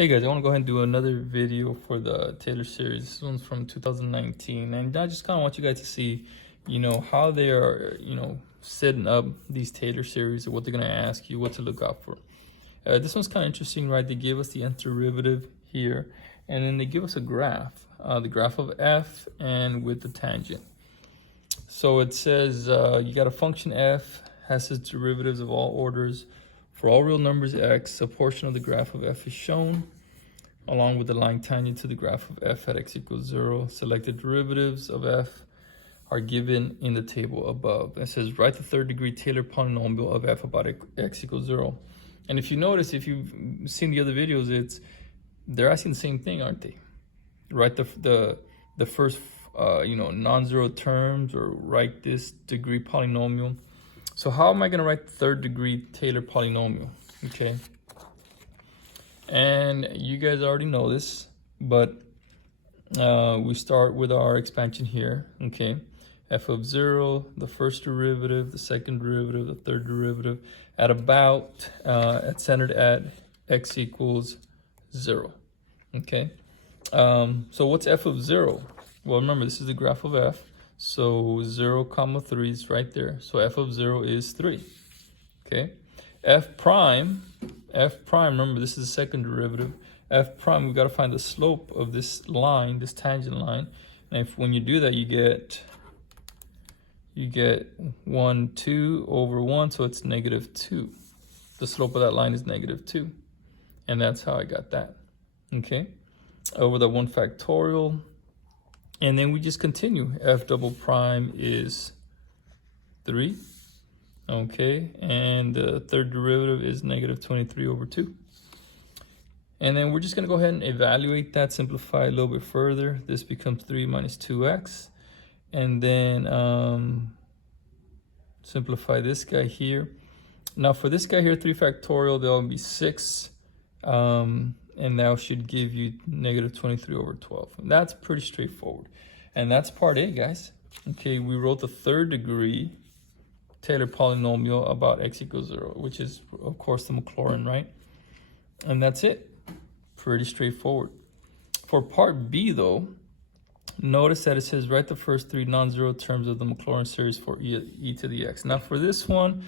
Hey guys, I want to go ahead and do another video for the Taylor series. This one's from 2019, and I just kind of want you guys to see, how they are, setting up these Taylor series and what they're going to ask you, what to look out for. This one's kind of interesting, right? They give us the nth derivative here, and then they give us a graph, the graph of f and with the tangent. So it says you got a function f has its derivatives of all orders. For all real numbers x, a portion of the graph of f is shown, along with the line tangent to the graph of f at x equals 0. Selected derivatives of f are given in the table above. It says write the third degree Taylor polynomial of f about x equals 0. And if you notice, if you've seen the other videos, they're asking the same thing, aren't they? Write the first non-zero terms, or write this degree polynomial. So how am I going to write the third degree Taylor polynomial? Okay. And you guys already know this, but we start with our expansion here. Okay. F of 0, the first derivative, the second derivative, the third derivative, at about, centered at x equals 0. Okay. So what's f of 0? Well, remember, this is the graph of f. So 0, 3 is right there. So f of 0 is 3. Okay. F prime, remember, this is the second derivative. F prime, we've got to find the slope of this line, this tangent line. And when you do that, you get 1, 2 over 1, so it's -2. The slope of that line is -2. And that's how I got that. Okay. Over the 1 factorial. And then we just continue. F double prime is 3. Okay, and the third derivative is -23 over 2. And then we're just going to go ahead and evaluate that, simplify a little bit further. This becomes 3 minus 2x. And then simplify this guy here. Now for this guy here, 3 factorial, there'll be 6. And that should give you -23 over 12. And that's pretty straightforward. And that's part A, guys. Okay, we wrote the third degree Taylor polynomial about x equals 0, which is, of course, the Maclaurin, right? And that's it. Pretty straightforward. For part B, though, notice that it says write the first 3 non-zero terms of the Maclaurin series for e to the x. Now, for this one,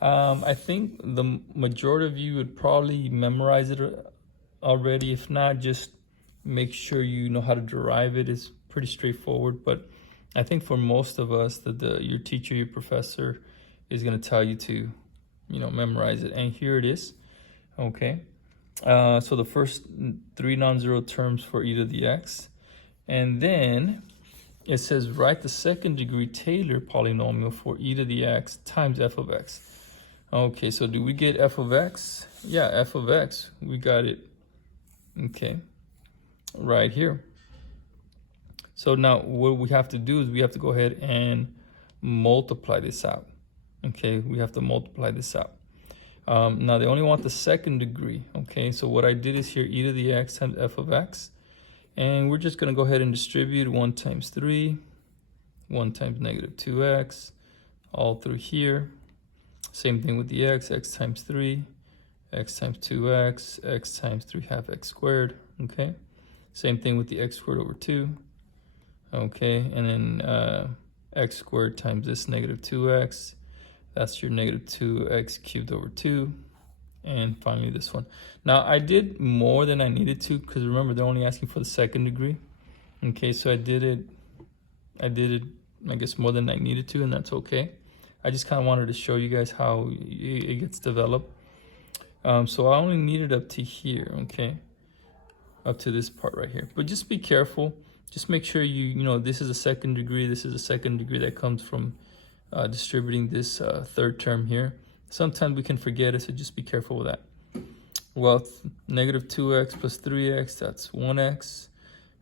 I think the majority of you would probably memorize it already. If not, just make sure you know how to derive it. It's pretty straightforward, but I think for most of us, your teacher, your professor is going to tell you to, memorize it. And here it is. Okay. So the first 3 non-zero terms for e to the x. And then it says write the second degree Taylor polynomial for e to the x times f of x. Okay, so do we get f of x? Yeah, f of x. We got it. Okay. Right here. So now what we have to do is we have to go ahead and multiply this out. Okay, we have to multiply this out. Now they only want the second degree. Okay, so what I did is here e to the x times f of x. And we're just going to go ahead and distribute 1 times 3, 1 times -2x, all through here. Same thing with the x times 3, x times 2x, x times 3 half x squared. Okay, same thing with the x squared over 2. Okay, and then x squared times this -2x. That's your -2x cubed over 2. And finally this one. Now I did more than I needed to, because remember, they're only asking for the second degree. Okay, so I did it, I guess, more than I needed to, and that's okay. I just kind of wanted to show you guys how it gets developed. So I only needed up to here, okay? Up to this part right here. But just be careful. Just make sure this is a second degree. This is a second degree that comes from distributing this third term here. Sometimes we can forget it, so just be careful with that. Well, -2x plus 3x, that's 1x.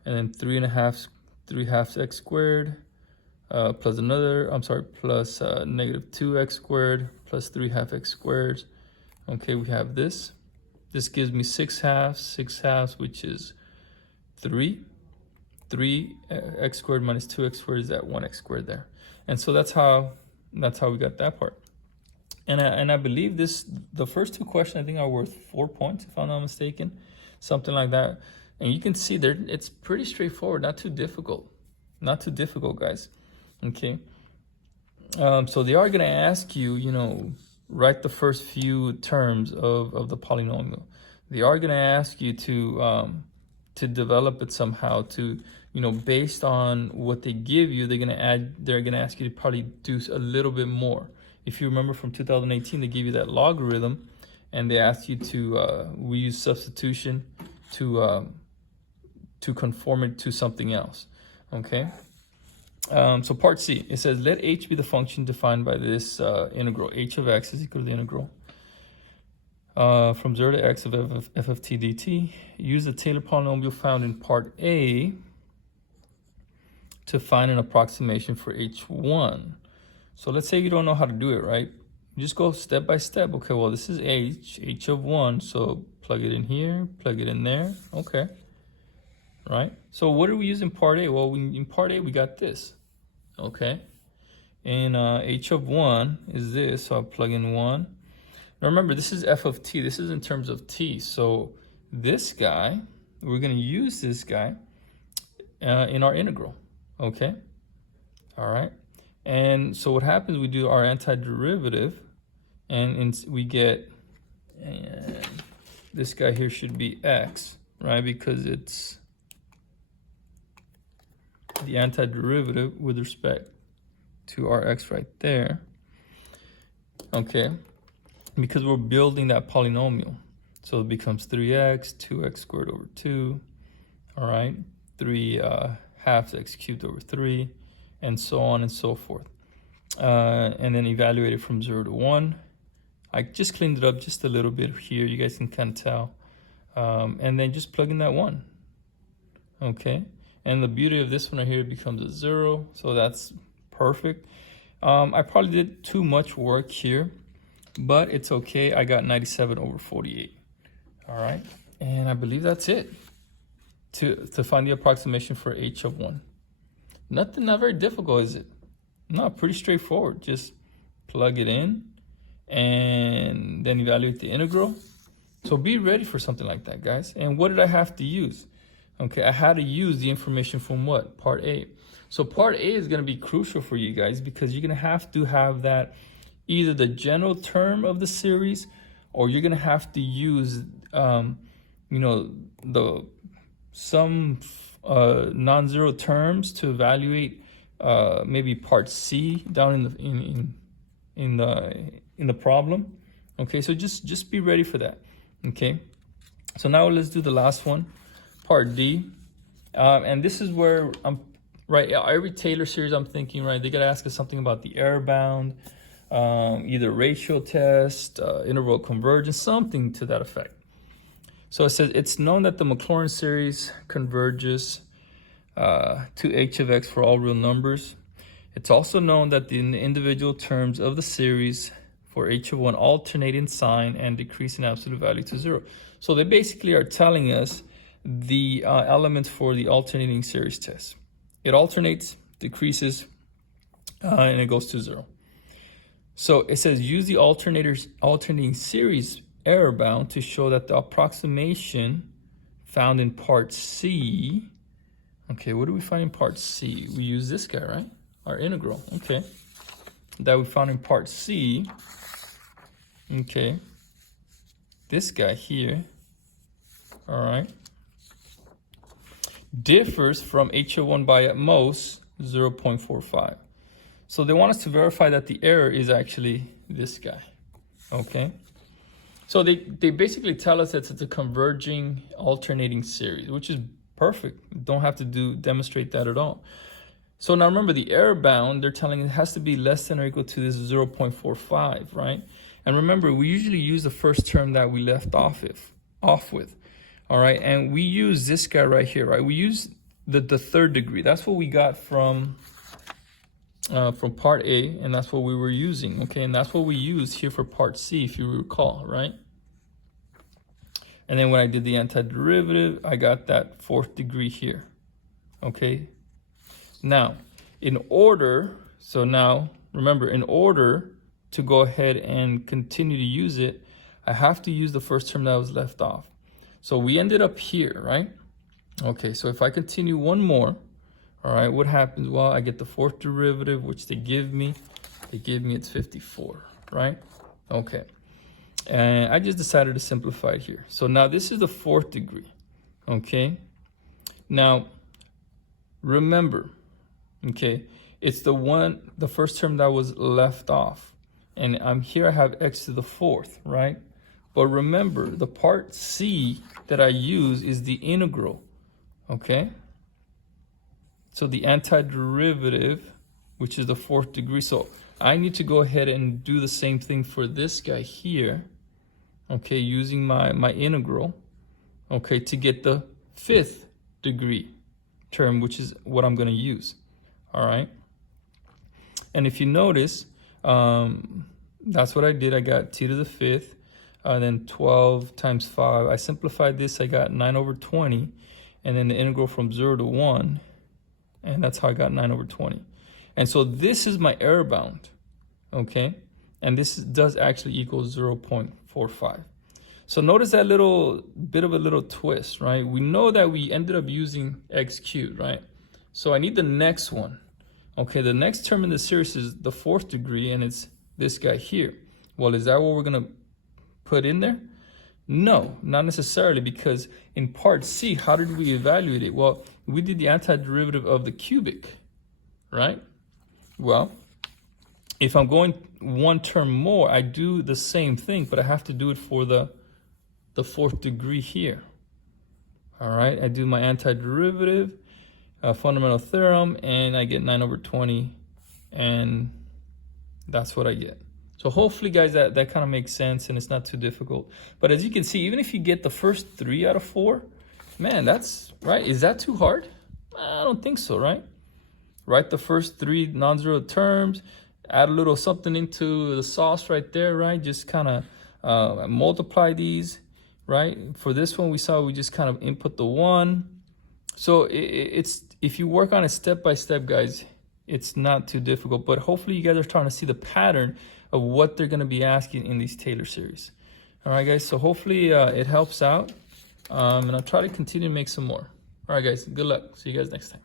And then 3 halves x squared plus plus -2x squared plus 3 half x squared. Okay, we have this. This gives me 6 halves, which is 3. 3x squared minus 2x squared is that 1x squared there. And so that's how we got that part. And I believe the first two questions I think are worth 4 points if I'm not mistaken, something like that. And you can see there it's pretty straightforward, not too difficult, guys. Okay. So they are going to ask you, you know, write the first few terms of the polynomial. They are going to ask you to develop it somehow, to, you know, based on what they give you, they're going to ask you to probably do a little bit more. If you remember from 2018, they gave you that logarithm and they asked you to, we use substitution to conform it to something else, okay? So part C, it says, let h be the function defined by this integral. H of x is equal to the integral from 0 to x of f of t dt. Use the Taylor polynomial found in part A to find an approximation for h1. So let's say you don't know how to do it, right? You just go step by step. Okay, well, this is h of 1. So plug it in here, plug it in there. Okay, right? So what do we use in part A? Well, in part A, we got this. Okay, and h of 1 is this, so I'll plug in 1. Now remember, this is f of t. This is in terms of t. So this guy, we're going to use this guy in our integral. Okay, all right. And so what happens, we do our antiderivative, and we get, and this guy here should be x, right? Because it's the antiderivative with respect to our x right there. Okay, because we're building that polynomial. So it becomes 3x, 2x squared over 2, all right? 3 halves x cubed over 3, and so on and so forth. And then evaluate it from 0 to 1. I just cleaned it up just a little bit here. You guys can kind of tell. And then just plug in that 1. Okay. And the beauty of this one right here becomes a 0. So that's perfect. I probably did too much work here, but it's okay. I got 97 over 48. All right. And I believe that's it to find the approximation for h of 1. Not very difficult, is it? No, pretty straightforward. Just plug it in and then evaluate the integral. So be ready for something like that, guys. And what did I have to use? Okay, I had to use the information from what? Part A. So part A is going to be crucial for you guys because you're going to have that either the general term of the series, or you're going to have to use, you know, some non-zero terms to evaluate maybe part C down in the problem. Okay, so just be ready for that. Okay, so now let's do the last one, part D, and this is where I'm right. Every Taylor series, I'm thinking, right, they gotta ask us something about the error bound, either ratio test, interval convergence, something to that effect. So it says it's known that the Maclaurin series converges to h of x for all real numbers. It's also known that the individual terms of the series for h of 1 alternate in sign and decrease in absolute value to 0. So they basically are telling us the elements for the alternating series test. It alternates, decreases, and it goes to 0. So it says use the alternating series error bound to show that the approximation found in part C. Okay, what do we find in part C? We use this guy, right? Our integral, okay. That we found in part C. Okay. This guy here, all right, differs from h of 1 by at most 0.45. So they want us to verify that the error is actually this guy, okay? So they basically tell us that it's a converging alternating series, which is perfect. Don't have to demonstrate that at all. So now remember the error bound, they're telling it has to be less than or equal to this 0.45, right? And remember, we usually use the first term that we left off with, all right? And we use this guy right here, right? We use the third degree. That's what we got from part A, and that's what we were using, okay? And that's what we used here for part C, if you recall, right? And then when I did the antiderivative, I got that fourth degree here, okay? Now, in order, so now, remember, in order to go ahead and continue to use it, I have to use the first term that was left off. So we ended up here, right? Okay, so if I continue one more, all right, what happens? Well, I get the fourth derivative, which they give me. They give me it's 54, right? Okay. And I just decided to simplify it here. So now this is the fourth degree, okay? Now, remember, okay, it's the first term that was left off. And I'm here, I have x to the fourth, right? But remember, the part C that I use is the integral, okay? So the antiderivative, which is the fourth degree. So I need to go ahead and do the same thing for this guy here, okay, using my integral, okay, to get the fifth degree term, which is what I'm going to use, all right? And if you notice, that's what I did. I got t to the fifth, then 12 times 5. I simplified this. I got 9 over 20, and then the integral from 0 to 1, and that's how I got 9 over 20. And so this is my error bound, okay? And this does actually equal 0.45. So notice that little bit of a little twist, right? We know that we ended up using x cubed, right? So I need the next one. Okay, the next term in the series is the fourth degree, and it's this guy here. Well, is that what we're gonna put in there? No, not necessarily, because in part C, how did we evaluate it? Well, we did the antiderivative of the cubic, right? Well, if I'm going one term more, I do the same thing, but I have to do it for the fourth degree here. All right, I do my antiderivative, fundamental theorem, and I get 9 over 20, and that's what I get. So hopefully, guys, that kind of makes sense, and it's not too difficult. But as you can see, even if you get the first 3 out of 4, man, that's, right? Is that too hard? I don't think so, right? Write the first 3 non-zero terms, add a little something into the sauce right there, right? Just kind of multiply these, right? For this one, we saw we just kind of input the 1. So it's if you work on it step by step, guys, it's not too difficult. But hopefully you guys are trying to see the pattern of what they're going to be asking in these Taylor series. All right, guys, so hopefully it helps out. And I'll try to continue to make some more. All right, guys, good luck. See you guys next time.